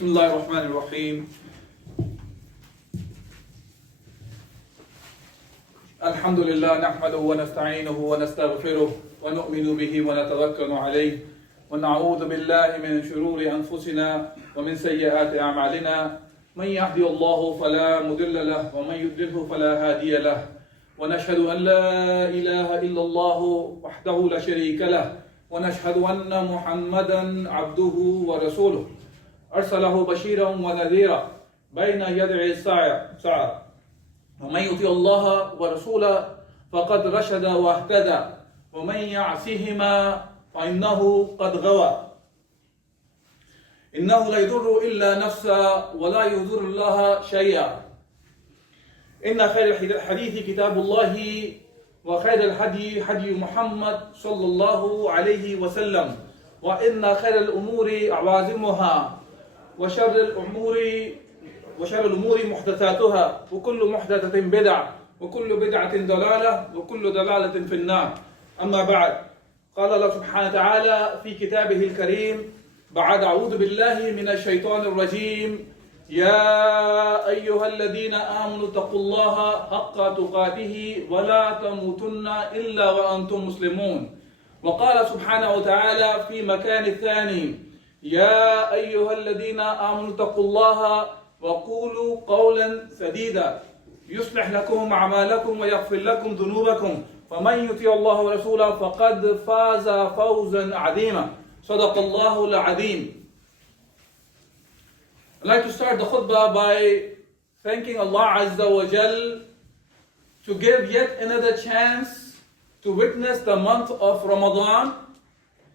بسم الله الرحمن الرحيم الحمد لله نحمده ونستعينه ونستغفره ونؤمن به ونتوكل عليه ونعوذ بالله من شرور أنفسنا ومن سيئات أعمالنا من يهدي الله فلا مضل له ومن يضلل فلا هادي له ونشهد أن لا إله إلا الله وحده لا شريك له ونشهد أن محمدا عبده ورسوله أرسله بشيرا ونذيرا بين يدعي الساعة ومن يطع الله ورسوله فقد رشد واهتدى ومن يعصهما فإنه قد غوى إنه لا يضر إلا نفسه ولا يضر الله شيئا إن خير الحديث كتاب الله وخير الهدي هدي محمد صلى الله عليه وسلم وإن خير الأمور عوازمها وشر الأمور محدثاتها وكل محدثة بدعة وكل بدعة ضلالة وكل ضلالة في النار أما بعد قال الله سبحانه وتعالى في كتابه الكريم بعد أعوذ بالله من الشيطان الرجيم يا أيها الذين آمنوا اتقوا الله حق تقاته ولا تموتن إلا وأنتم مسلمون وقال سبحانه وتعالى في مكان الثاني يا أيها الذين آمنوا اتقوا الله وقولوا قولا سديدا يصلح لكم أعمالكم ويغفر لكم ذنوبكم ومن يطع الله ورسوله فقد فاز فوزا عظيما صدق الله العظيم. I'd like to start the khutbah by thanking Allah Azza wa Jal to give yet another chance to witness the month of Ramadan.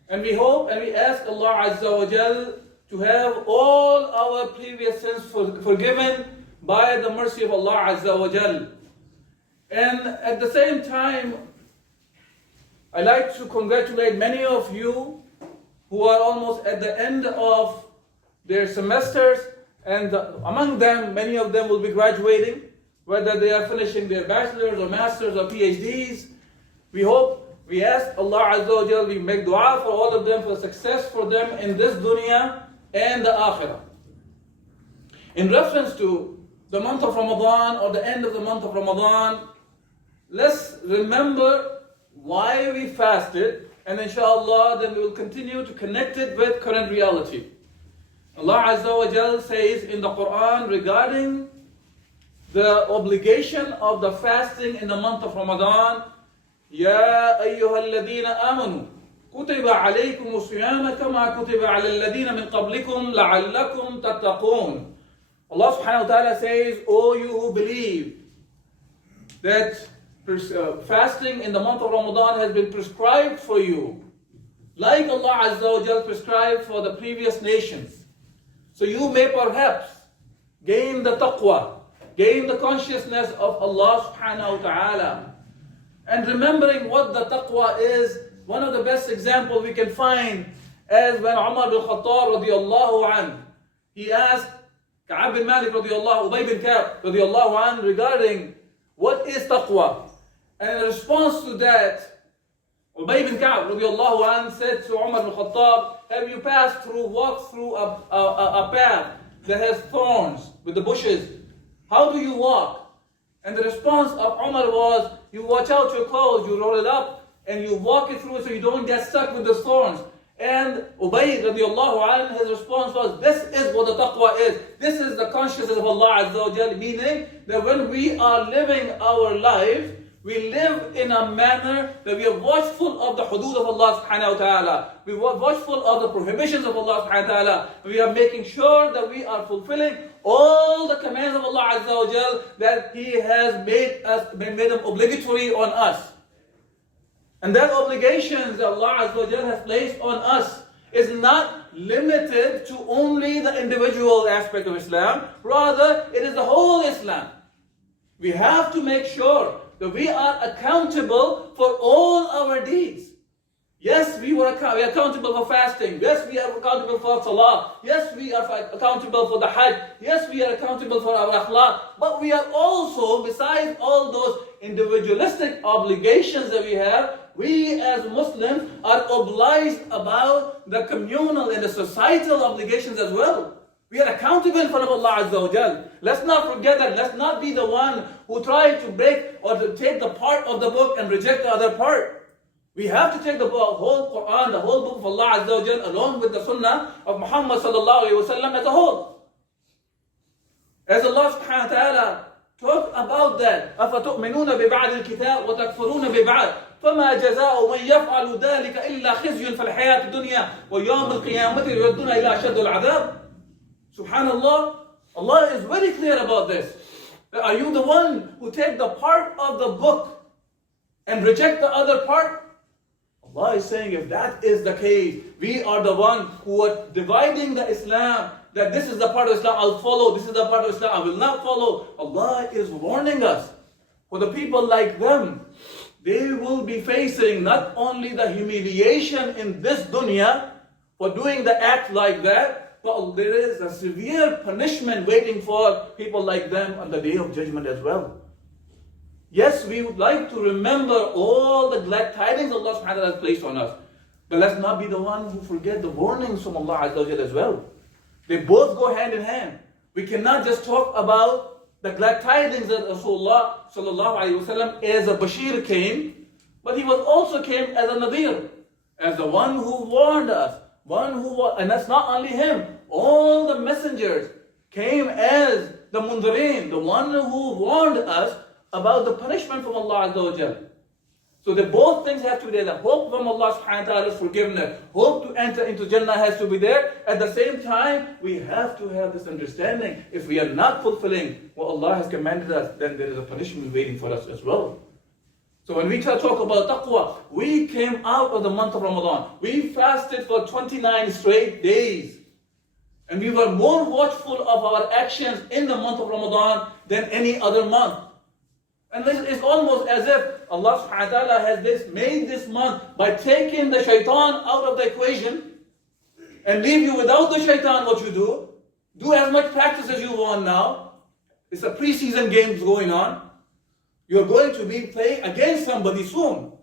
And we hope and we ask Allah Azza wa Jal to have all our previous sins forgiven by the mercy of Allah Azza wa Jal. And at the same time, I'd like to congratulate many of you who are almost at the end of their semesters, and among them, many of them will be graduating, whether they are finishing their bachelor's or master's or PhDs. We ask Allah Azza wa Jal, we make dua for all of them, for success for them in this dunya and the akhirah. In reference to the month of Ramadan or the end of the month of Ramadan, let's remember why we fasted, and inshallah then we will continue to connect it with current reality. Allah Azza wa Jal says in the Quran regarding the obligation of the fasting in the month of Ramadan, يا أيها الذين آمنوا كتب عليكم الصيام كما كتب على الذين من قبلكم لعلكم تتقون. Allah subhanahu wa ta'ala says, O you who believe, that fasting in the month of Ramadan has been prescribed for you, like Allah Azza wa Jal prescribed for the previous nations. So you may perhaps gain the taqwa, gain the consciousness of Allah subhanahu wa ta'ala. And remembering what the taqwa is, one of the best examples we can find as when Umar bin Khattab radiyallahu anhu, he asked Ka'ab bin Malik radiyallahu, Ubay bin Ka'ab radiyallahu anhu regarding what is taqwa. And in response to that, Ubay bin Ka'ab radiyallahu anhu said to Umar bin Khattab, have you walked through a path that has thorns with the bushes? How do you walk? And the response of Umar was, you watch out your clothes, you roll it up, and you walk it through so you don't get stuck with the thorns. And Ubay radiallahu anhu, his response was, this is what the taqwa is. This is the consciousness of Allah Azza wa Jal, meaning that when we are living our life, we live in a manner that we are watchful of the hudud of Allah subhanahu wa ta'ala. We are watchful of the prohibitions of Allah subhanahu wa ta'ala. We are making sure that we are fulfilling all the commands of Allah Azza wa Jal that He has made them obligatory on us. And that obligations that Allah Azza wa Jal has placed on us is not limited to only the individual aspect of Islam. Rather, it is the whole Islam. We have to make sure that we are accountable for all our deeds. Yes, we are accountable for fasting. Yes, we are accountable for salah. Yes, we are accountable for the hajj. Yes, we are accountable for our akhlaq. But we are also, besides all those individualistic obligations that we have, we as Muslims are obliged about the communal and the societal obligations as well. We are accountable in front of Allah Azza wa Jal. Let's not forget that. Let's not be the one who tries to break or to take the part of the book and reject the other part. We have to take the whole Quran, the whole book of Allah Azza wa Jal, along with the Sunnah of Muhammad sallallahu alayhi wa sallam as a whole. As Allah subhanahu wa ta'ala talk about that. أَفَتُؤْمِنُونَ بِبَعْدِ الْكِتَابِ وَتَكْفُرُونَ بِبَعْدِ فَمَا جَزَاءُ مَنْ يَفْعَلُ ذَلِكَ إِلَّا خِزْيٌ فِي الْحَيَاةِ الدُّنْيَا وَيَوْمَ الْقِيَامَةِ يُرَدُّونَ إِلَى أَشَدِّ الْعَذَابِ. Subhanallah, Allah is very clear about this. Are you the one who take the part of the book and reject the other part? Allah is saying, if that is the case, we are the one who are dividing the Islam, that this is the part of Islam I'll follow, this is the part of Islam I will not follow. Allah is warning us. For the people like them, they will be facing not only the humiliation in this dunya for doing the act like that, but there is a severe punishment waiting for people like them on the day of judgment as well. Yes, we would like to remember all the glad tidings Allah subhanahu wa ta'ala has placed on us. But let's not be the one who forget the warnings from Allah Azza wa Jalla as well. They both go hand in hand. We cannot just talk about the glad tidings that Rasulullah sallallahu alayhi wa sallam as a Bashir came, but he was also came as a Nadir, as the one who warned us, and that's not only him. All the messengers came as the Mundirin, the one who warned us about the punishment from Allah Azza wa Jalla. So the both things have to be there. The hope from Allah subhanahu wa ta'ala's forgiveness, hope to enter into Jannah has to be there. At the same time, we have to have this understanding. If we are not fulfilling what Allah has commanded us, then there is a punishment waiting for us as well. So when we talk about taqwa, we came out of the month of Ramadan. We fasted for 29 straight days. And we were more watchful of our actions in the month of Ramadan than any other month. And this is almost as if Allah subhanahu wa ta'ala has made this month by taking the shaitan out of the equation and leave you without the shaitan. What you do? Do as much practice as you want now. It's a pre-season games going on. You're going to be playing against somebody soon.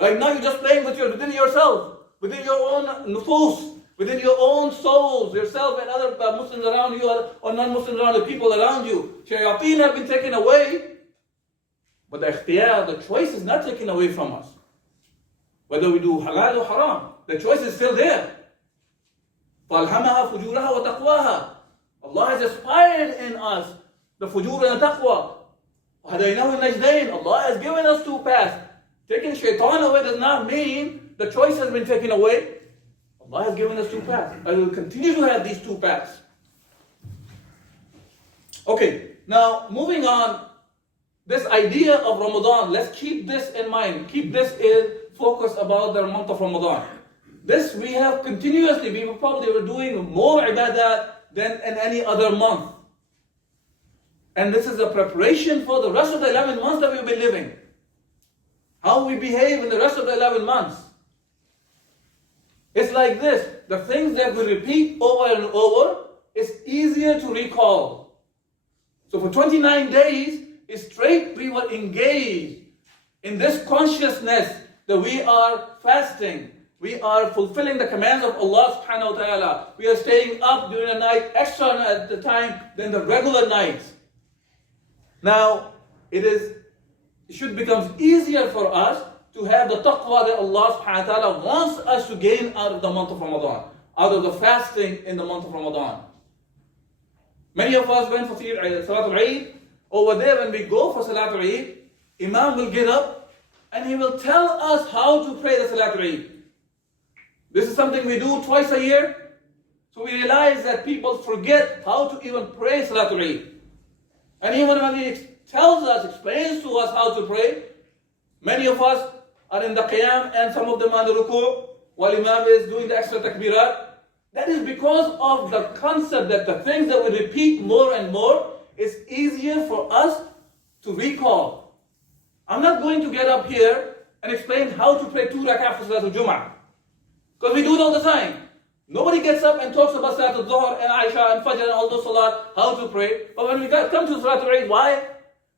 Right now you're just playing within yourself, within your own nufus, within your own souls, yourself and other Muslims around you or non-Muslims around the people around you. Shayateen have been taken away. But the ikhtiyar, the choice is not taken away from us. Whether we do halal or haram, the choice is still there. فَأَلْهَمَهَا فُجُورَهَا وَتَقْوَاهَا. Allah has inspired in us the fujur and the taqwa. وَهَدَيْنَاهُ النَّجْدَيْنِ. Allah has given us two paths. Taking shaitan away does not mean the choice has been taken away. Allah has given us two paths. And we will continue to have these two paths. Okay, now moving on. This idea of Ramadan, let's keep this in mind. Keep this in focus about the month of Ramadan. This we have continuously, we probably were doing more ibadah than in any other month. And this is a preparation for the rest of the 11 months that we'll be living. How we behave in the rest of the 11 months. It's like this. The things that we repeat over and over, it's easier to recall. So for 29 days, straight we were engaged in this consciousness that we are fasting, we are fulfilling the commands of Allah subhanahu wa ta'ala, we are staying up during the night extra at the time than the regular nights. Now it should become easier for us to have the taqwa that Allah subhanahu wa ta'ala wants us to gain out of the month of Ramadan, out of the fasting in the month of Ramadan. Many of us went for Salatul Eid. Over there, when we go for Salatul Eid, Imam will get up and he will tell us how to pray the Salatul Eid. This is something we do twice a year. So we realize that people forget how to even pray Salatul Eid. And even when he tells us, explains to us how to pray, many of us are in the Qiyam and some of them are in the Ruku' while Imam is doing the extra takbirat. That is because of the concept that the things that we repeat more and more, it's easier for us to recall. I'm not going to get up here and explain how to pray 2 rak'ah for Salatul Jumu'ah. Because we do it all the time. Nobody gets up and talks about Salatul Dhuhr and Aisha and Fajr and all those salat, how to pray. But when we come to Salatul Eid, why?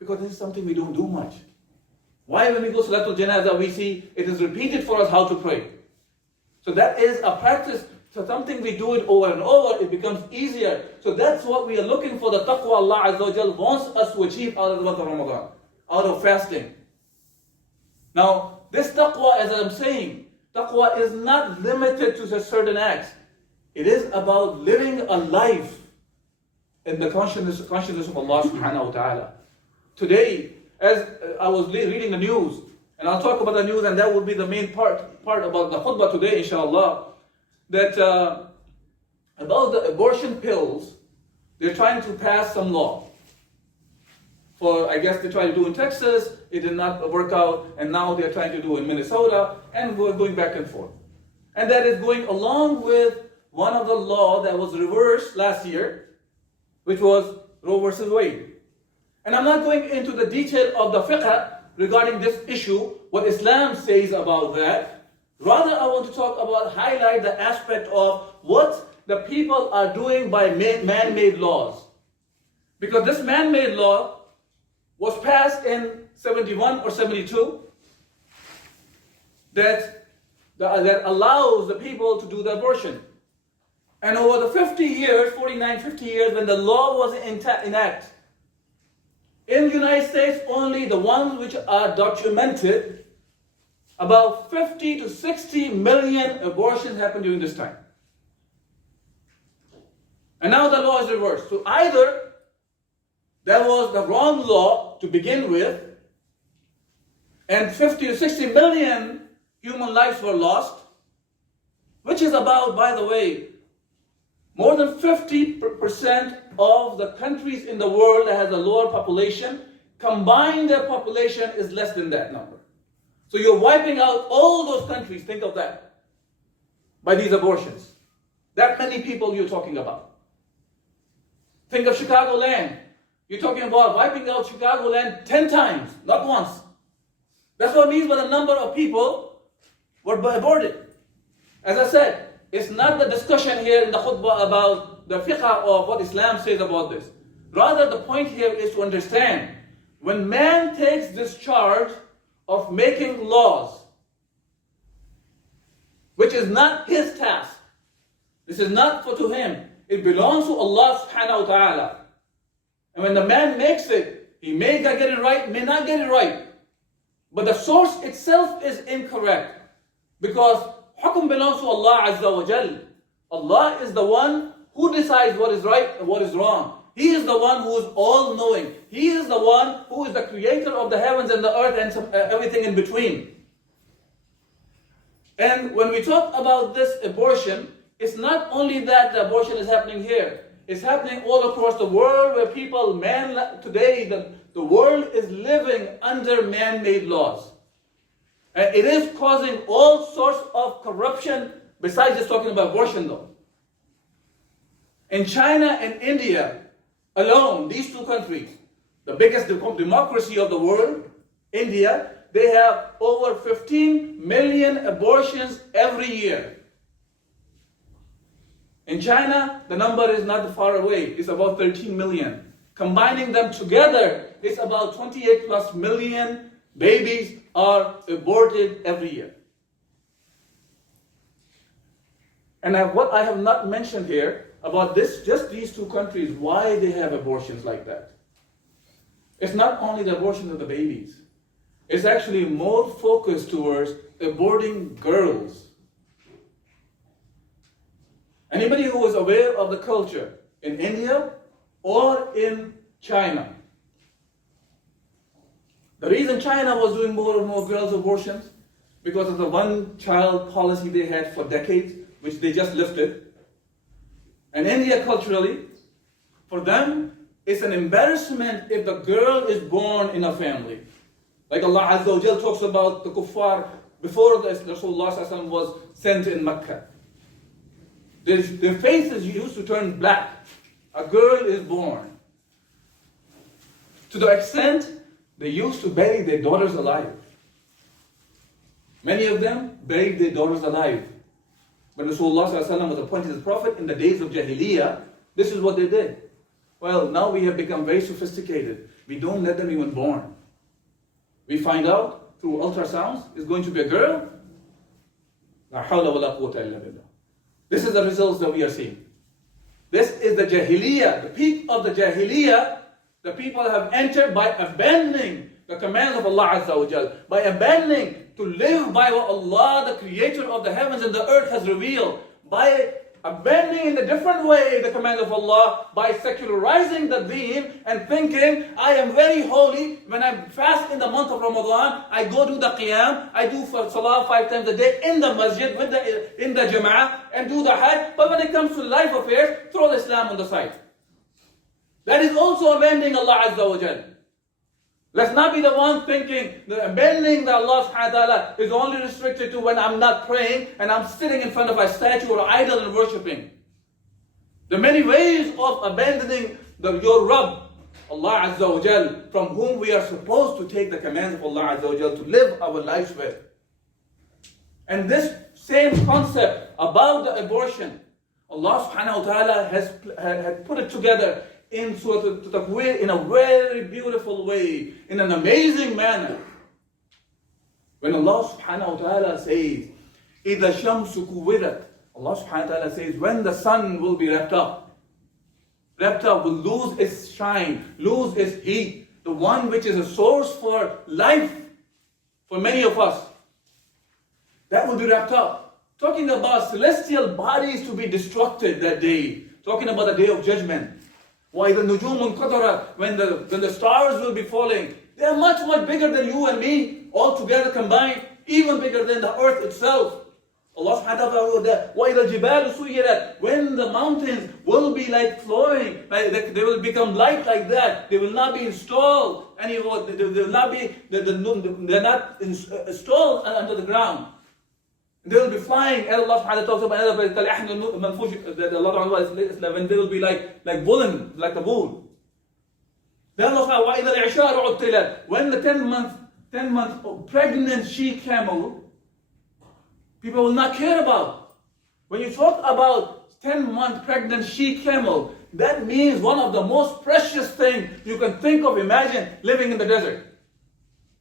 Because this is something we don't do much. Why when we go Salatul Janazah, we see it is repeated for us how to pray. So that is a practice So something we do it over and over, it becomes easier. So that's what we are looking for, the taqwa Allah Azza wa Jal wants us to achieve out of the month of Ramadan, out of fasting. Now, this taqwa, as I'm saying, taqwa is not limited to a certain acts. It is about living a life in the consciousness of Allah subhanahu wa ta'ala. Today, as I was reading the news, and I'll talk about the news, and that will be the main part about the khutbah today, inshallah, that about the abortion pills, they're trying to pass some law. I guess they tried to do in Texas, it did not work out, and now they're trying to do in Minnesota, and we're going back and forth. And that is going along with one of the law that was reversed last year, which was Roe versus Wade. And I'm not going into the detail of the fiqh regarding this issue, what Islam says about that. Rather, I want to highlight the aspect of what the people are doing by man-made laws. Because this man-made law was passed in 71 or 72 that allows the people to do the abortion. And over the 50 years, 49, 50 years, when the law was enacted, in the United States, only the ones which are documented, about 50 to 60 million abortions happened during this time. And now the law is reversed. So either that was the wrong law to begin with, and 50 to 60 million human lives were lost, which is about, by the way, more than 50% of the countries in the world that has a lower population, combined their population is less than that number. So you're wiping out all those countries, think of that, by these abortions. That many people you're talking about. Think of Chicagoland. You're talking about wiping out Chicagoland 10 times, not once. That's what it means by the number of people were aborted. As I said, it's not the discussion here in the khutbah about the fiqh of what Islam says about this. Rather, the point here is to understand, when man takes this charge of making laws, which is not his task, this is not to him, it belongs to Allah subhanahu wa ta'ala. And when the man makes it, he may get it right, may not get it right. But the source itself is incorrect. Because hukum belongs to Allah Azza wa Jal. Allah is the one who decides what is right and what is wrong. He is the one who is all-knowing. He is the one who is the creator of the heavens and the earth and everything in between. And when we talk about this abortion, it's not only that the abortion is happening here. It's happening all across the world where people, today, the world is living under man-made laws. And it is causing all sorts of corruption, besides just talking about abortion though. In China and India alone, these two countries, the biggest democracy of the world, India, they have over 15 million abortions every year. In China, the number is not far away. It's about 13 million. Combining them together, it's about 28 plus million babies are aborted every year. And what I have not mentioned here about this, just these two countries, why they have abortions like that. It's not only the abortion of the babies. It's actually more focused towards aborting girls. Anybody who is aware of the culture in India or in China, the reason China was doing more and more girls' abortions, because of the one-child policy they had for decades, which they just lifted. And India, culturally, for them, it's an embarrassment if the girl is born in a family. Like Allah Azza wa Jal talks about the kuffar before Rasulullah was sent in Mecca. Their faces used to turn black. A girl is born. To the extent they used to bury their daughters alive. Many of them buried their daughters alive. When Rasulullah was appointed as prophet in the days of Jahiliyyah, this is what they did. Well, now we have become very sophisticated. We don't let them even born. We find out through ultrasounds, it's going to be a girl. La hawla wa la quwwata illa billah. This is the results that we are seeing. This is the Jahiliyyah, the peak of the Jahiliyyah. The people have entered by abandoning the commands of Allah Azza wa Jal, by abandoning to live by what Allah, the creator of the heavens and the earth, has revealed, by abandoning in a different way the commands of Allah, by secularizing the deen and thinking, I am very holy. When I fast in the month of Ramadan, I go do the qiyam, I do for salah 5 times a day in the masjid, in the Jumm'ah, and do the hajj. But when it comes to life affairs, throw Islam on the side. That is also abandoning Allah Azza wa Jal. Let's not be the one thinking that abandoning that Allah subhanahu wa ta'ala is only restricted to when I'm not praying and I'm sitting in front of a statue or idol and worshipping. There are many ways of abandoning your Rabb, Allah Azza wa Jal, from whom we are supposed to take the commands of Allah Azza wa Jal to live our lives with. And this same concept about the abortion, Allah subhanahu wa ta'ala has put it together in a very beautiful way, in an amazing manner. When Allah subhanahu wa ta'ala says, إِذَا الشَّمْسُ كُوِّرَتْ, Allah subhanahu wa ta'ala says, when the sun will be wrapped up, will lose its shine, lose its heat, the one which is a source for life for many of us, that will be wrapped up. Talking about celestial bodies to be destructed that day, talking about the day of judgment. وَإِذَا النُّجُومُ انْقَطَرَتْ, when the stars will be falling, they are much, much bigger than you and me, all together combined, even bigger than the earth itself. Allah subhanahu wa ta'ala, وَإِذَا الْجِبَالُ سُيِّرَتْ, when the mountains will be like flowing, like they will become light like that, they will not be installed anymore, they will not be, they're not installed under the ground. They will be flying, as Allah subhanahu wa ta'ala talks about another place, when they will be like woolen, like the wool. Then Allah subhanahu wa ta'ala, when the 10-month pregnant she camel, people will not care about. When you talk about 10-month pregnant she camel, that means one of the most precious things you can think of. Imagine living in the desert.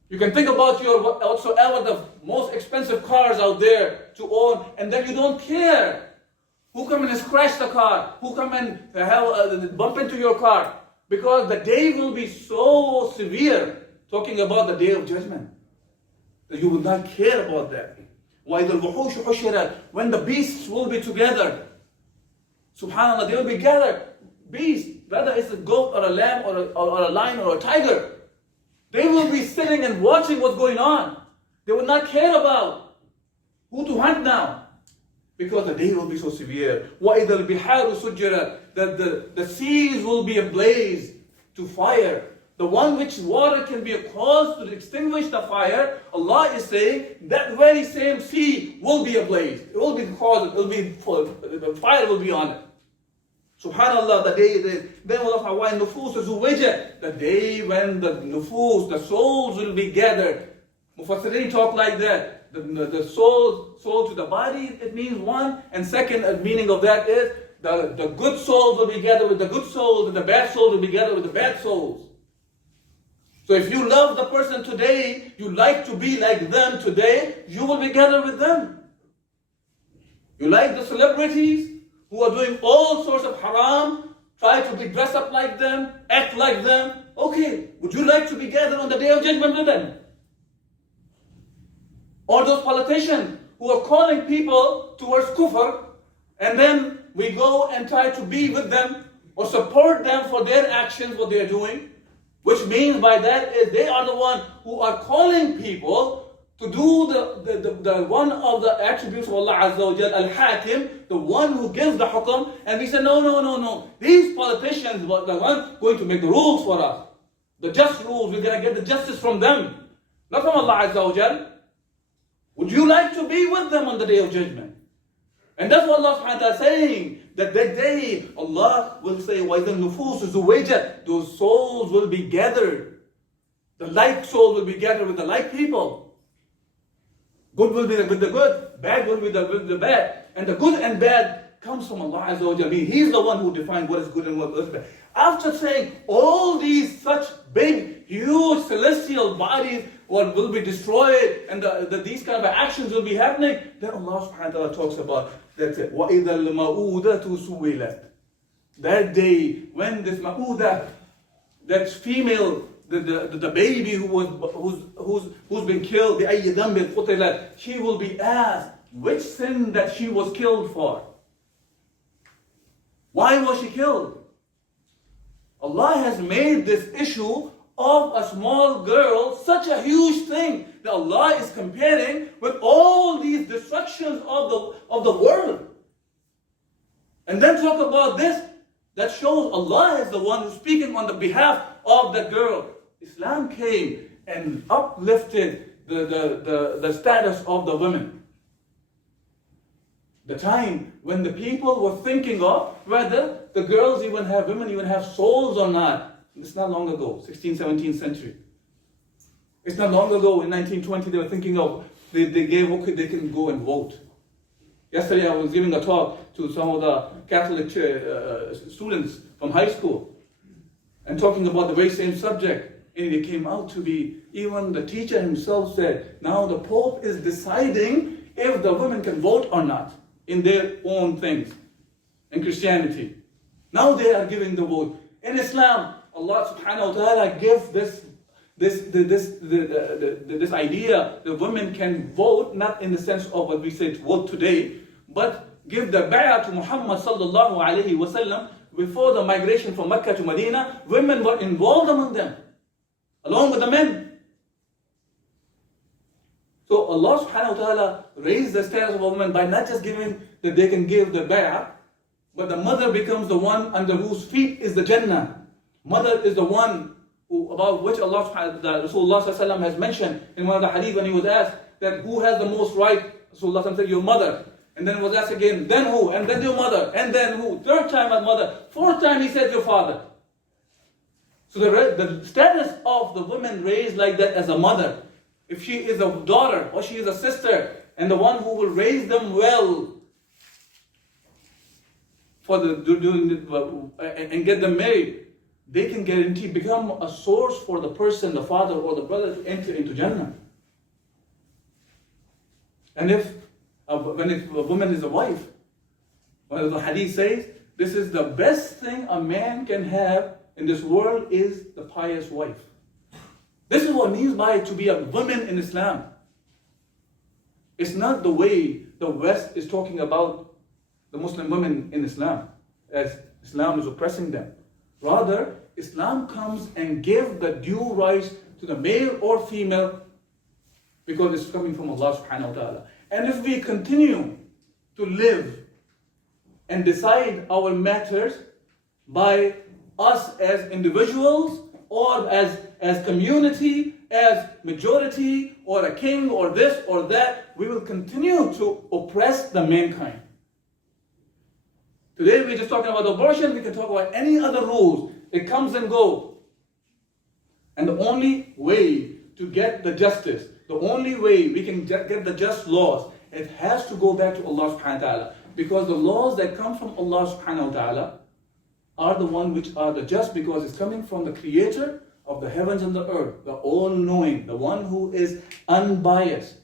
You can think about whatsoever the most expensive cars out there to own, and then you don't care who come and scratch the car, who come and bump into your car, because the day will be so severe, talking about the day of judgment, that you will not care about that. وَإِذَا الْوُحُوشُ حُشِرَتْ, when the beasts will be together, subhanAllah, they will be gathered, beasts, whether it's a goat or a lamb or a lion or a tiger, they will be sitting and watching what's going on. They will not care about who to hunt now, because the day will be so severe. وَإِذَا الْبِحَارُ سُجِّرَتْ, that the seas will be ablaze to fire. The one which water can be a cause to extinguish the fire, Allah is saying that very same sea will be ablaze. It will be the cause, the fire will be on it. Subhanallah, the day then Allah nufus zuwajat, the day when the nufus, the souls will be gathered. Mufassirin talk like that. The soul to the body, it means one, and second meaning of that is the good souls will be gathered with the good souls, and the bad souls will be gathered with the bad souls. So if you love the person today, you like to be like them today, you will be gathered with them. You like the celebrities who are doing all sorts of haram, try to be dressed up like them, act like them. Okay, would you like to be gathered on the day of judgment with them? Or those politicians who are calling people towards kufr, and then we go and try to be with them or support them for their actions, what they are doing, which means by that is they are the one who are calling people to do the one of the attributes of Allah Azza wa Jal, Al-Hakim, the one who gives the hukum, and we say, no. These politicians are the ones going to make the rules for us. The just rules, we're going to get the justice from them, not from Allah Azza wa Jal. Would you like to be with them on the day of judgment? And that's what Allah subhanahu wa ta'ala is saying, that day Allah will say, وَإِذَا النُّفُوسُ زُوِّجَتْ, those souls will be gathered. The like souls will be gathered with the like people. Good will be with the good, bad will be with the bad. And the good and bad comes from Allah Azza wa Jalla. He's the one who defines what is good and what is bad. After saying all these such big, huge celestial bodies will be destroyed and these kind of actions will be happening, then Allah subhanahu wa ta'ala talks about That's it. وَإِذَا الْمَوْءُودَةُ سُئِلَتْ. That day when this ma'udah, that female, the baby who's been killed, بِأَيِّ ذَنْبٍ قُتِلَتْ, she will be asked which sin that she was killed for. Why was she killed? Allah has made this issue of a small girl such a huge thing that Allah is comparing with all these destructions of the world. And then talk about this, that shows Allah is the one who's speaking on the behalf of that girl. Islam came and uplifted the status of the women. The time when the people were thinking of whether the girls women even have souls or not. It's not long ago, 16th, 17th century. It's not long ago, in 1920, they were thinking of, they can go and vote. Yesterday I was giving a talk to some of the Catholic students from high school and talking about the very same subject. And it came out to be, even the teacher himself said, now the Pope is deciding if the women can vote or not in their own things, in Christianity. Now they are giving the vote. In Islam, Allah subhanahu wa ta'ala gives this idea that women can vote, not in the sense of what we say to vote today, but give the bay'ah to Muhammad sallallahu alayhi wa sallam. Before the migration from Mecca to Medina, women were involved among them, along with the men. So Allah subhanahu wa ta'ala raised the status of a woman by not just giving that they can give the bay'ah, but the mother becomes the one under whose feet is the Jannah. Mother is the one about which Allah subhanahu wa ta'ala has mentioned in one of the hadith when he was asked that who has the most right. Rasulullah said, your mother. And then it was asked again, then who? And then your mother. And then who? Third time as mother. Fourth time he said your father. So the status of the woman raised like that as a mother, if she is a daughter or she is a sister, and the one who will raise them well and get them married, they can become a source for the person, the father or the brother, to enter into Jannah. And when a woman is a wife, one of the hadith says, this is the best thing a man can have in this world is the pious wife. This is what it means by to be a woman in Islam. It's not the way the West is talking about the Muslim women in Islam, as Islam is oppressing them. Rather, Islam comes and gives the due rights to the male or female because it's coming from Allah subhanahu wa ta'ala. And if we continue to live and decide our matters by us as individuals or as community, as majority, or a king, or this or that, we will continue to oppress the mankind. Today we're just talking about abortion, we can talk about any other rules. It comes and goes. And the only way to get the justice, the only way we can get the just laws, it has to go back to Allah subhanahu wa ta'ala. Because the laws that come from Allah subhanahu wa ta'ala are the ones which are the just, because it's coming from the creator of the heavens and the earth, the all-knowing, the one who is unbiased,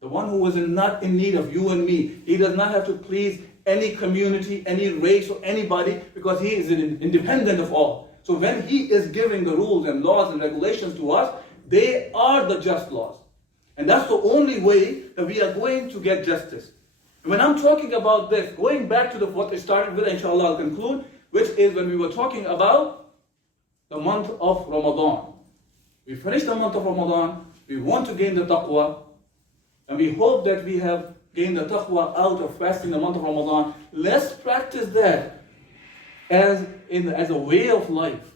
the one who is not in need of you and me. He does not have to please any community, any race, or anybody, because he is independent of all. So when he is giving the rules and laws and regulations to us, they are the just laws. And that's the only way that we are going to get justice. And when I'm talking about this, going back to what I started with, inshallah I'll conclude, which is when we were talking about the month of Ramadan. We finished the month of Ramadan, we want to gain the taqwa, and we hope that we have gained the taqwa out of fasting the month of Ramadan. Let's practice that as a way of life.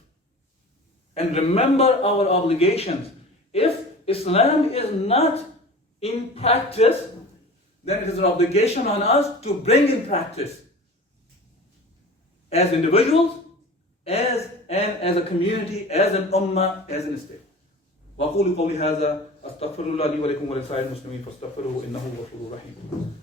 And remember our obligations. If Islam is not in practice, then it is an obligation on us to bring in practice. As individuals, as a community, as an ummah, as an state. وأقول قولي هذا أستغفر الله لي ولكم ولسائر المسلمين فاستغفروه إنه هو الغفور الرحيم.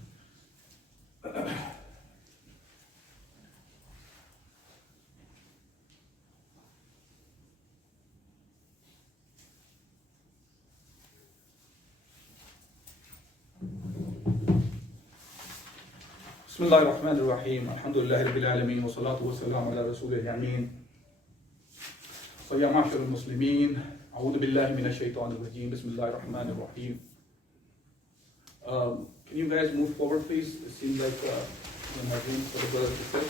بسم الله الرحمن الرحيم الحمد لله رب العالمين والصلاة والسلام على رسوله الأمين. فيا معشر المسلمين أعوذ بالله من الشيطان الرجيم بسم الله الرحمن الرحيم. Can you guys move forward please? It seems like in my room for the brothers to sit.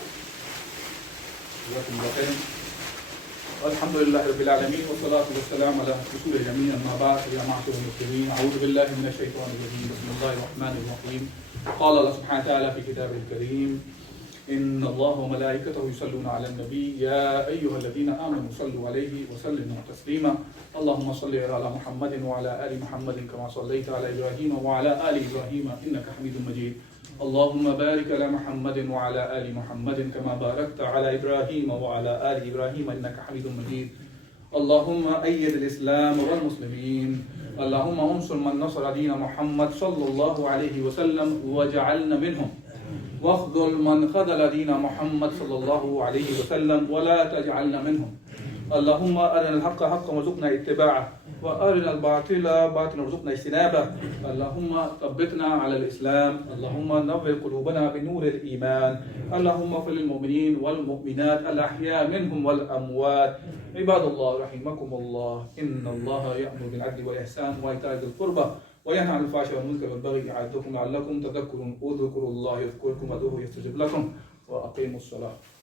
الحمد لله رب العالمين والصلاة والسلام على رسوله الأمين. أما بعد يا معشر المسلمين أعوذ بالله من الشيطان الرجيم بسم الله الرحمن الرحيم. قال الله سبحانه وتعالى في كتابه الكريم إن الله وملائكته يصلون على النبي يا أيها الذين آمنوا صلوا عليه وسلموا تسليما. اللهم صل على محمد وعلى آل محمد كما صليت على إبراهيم وعلى آل إبراهيم إنك حميد مجيد. اللهم بارك على محمد وعلى آل محمد كما باركت على إبراهيم وعلى آل إبراهيم إنك حميد مجيد. اللهم أيد الإسلام والمسلمين. اللهم انصر من نصر دين محمد صلى الله عليه وسلم وجعلنا منهم، واخذل من خذل دين محمد صلى الله عليه وسلم ولا تجعلنا منهم. اللهم أرنا الحق حقا وارزقنا اتباعه وأرنا الباطل باطلا وارزقنا اجتنابه. اللهم ثبتنا على الإسلام. اللهم نور قلوبنا بنور الإيمان. اللهم اغفر للمؤمنين والمؤمنات الأحياء منهم والأموات. عباد الله رحمكم الله إن الله يأمر بالعدل والإحسان وإيتاء ذي القربى وينهى عن الفحشاء والمنكر والبغي يعظكم لعلكم تذكرون. اذكروا الله يذكركم وادعوه يستجب لكم وأقيموا الصلاة.